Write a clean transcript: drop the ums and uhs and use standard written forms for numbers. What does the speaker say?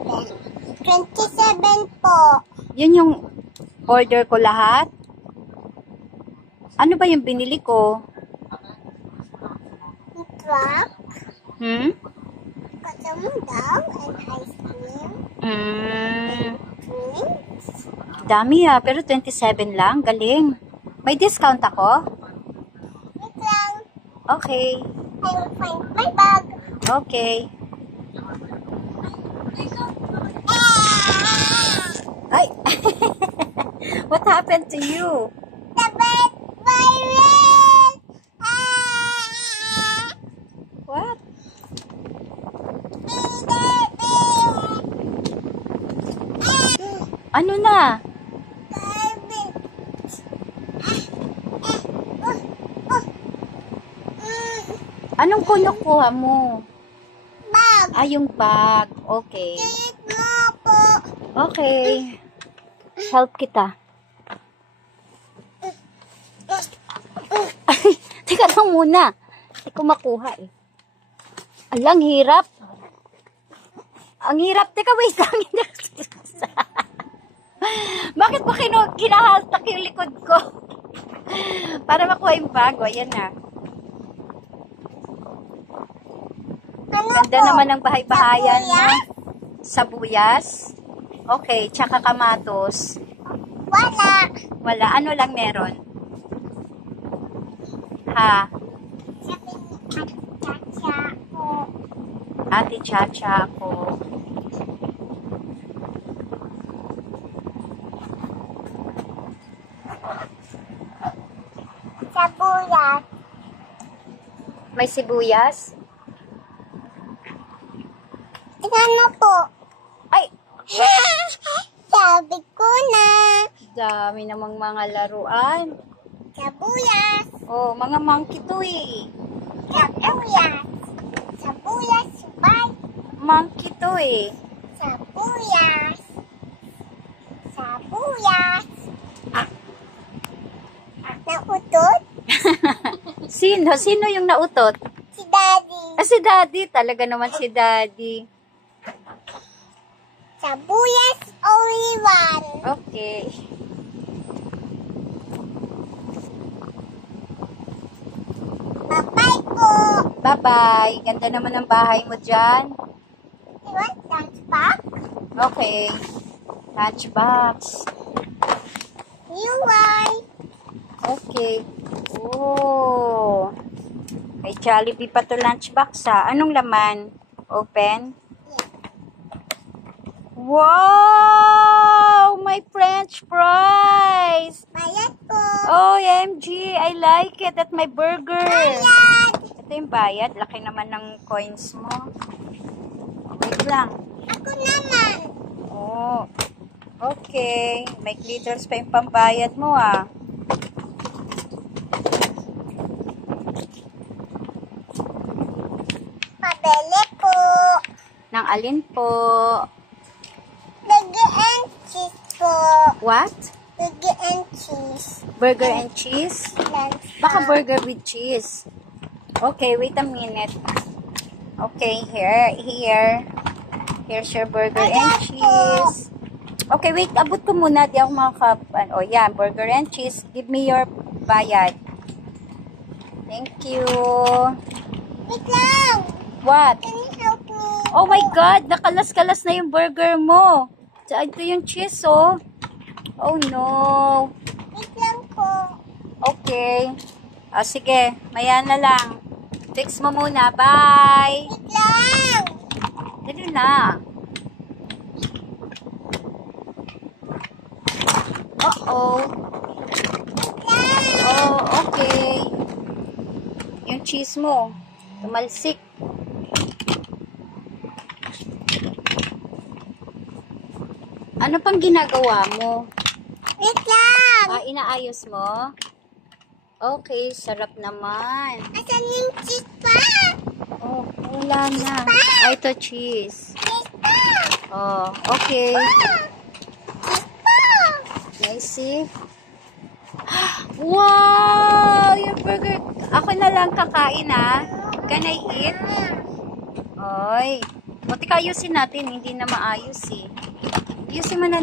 27 po. Yun yung order ko lahat? Ano ba yung binili ko? Truck. Kasama daw and ice cream. Drinks. Dami pero 27 lang. Galing. May discount ako? Wait lang. Okay. I will find my bag. Okay. Ay! What happened to you? The bed virus. What? Ano na? Anong kinukuha mo? Bag. Ay, yung bag. Okay. Tigit mo po. Okay. Help kita. Ay, teka lang muna. Hindi ko makuha eh. Alang hirap. Ang hirap. Teka, wait lang. Bakit ba kinahaltak yung likod ko? Para makuha yung bag. O, ayan na. Ano Ganda po? naman ng bahay-bahayan mo. Sabuyas? Okay, tsaka kamatos. Wala. Wala. Ano lang meron? Ha? Sabi ni Chacha po. Ate Chacha ako. Sabuyas. May sibuyas? Ano po? Ay! Sabi ko na. Dami namang mga laruan. Sabuyas. Oh, mga monkey to eh. Sabuyas. Sabuyas. Subay. Monkey to eh. Sabuyas. Sabuyas. Nautot? Sino? Sino yung nautot? Si Daddy. Ah, si Daddy. Talaga naman si Daddy. Sabuyas only one. Okay. Bye-bye po. Bye-bye. Ganda naman ang bahay mo dyan. You want lunchbox? Okay. Lunchbox. You want? Okay. Oh. May Jollibee pa to lunchbox ha. Anong laman? Open? Wow! My French fries! Bayad po. OMG! I like it at my burger. Bayad. Ito yung bayad. Laki naman ng coins mo. Wait lang. Ako naman. Oh. Okay. May glitters pa yung pambayad mo ah. Pabili po. Nang alin po? Burger and cheese po. What? Burger and cheese. Burger and cheese? Lunch. Baka burger with cheese. Okay, wait a minute. Okay, here. Here's your burger and cheese. Okay, wait. Abot ko muna. Di ako oh, yan. Burger and cheese. Give me your bayad. Thank you. Wait lang. What? Can you help me? Oh my God! Nakalas-kalas na yung burger mo. Ito yung cheese, oh. Oh no. Wait lang po. Okay. Ah, sige. Maya na lang. Fix mo muna. Bye! Wait lang. Dali na. Uh-oh. Oh, okay. Yung cheese mo. Tumalsik. Ano pang ginagawa mo? Wait lang. Ah, inaayos mo? Okay, sarap naman. Asan yung cheese pa? Oh, wala na. Ah, ito cheese. Cheese pa. Oh, okay. Cheese pa. I see. Wow! Yung burger. Ako na lang kakain, ha? Can I eat? Oy. Buti ka ayusin natin, hindi na maayos eh. Ayusin mo na.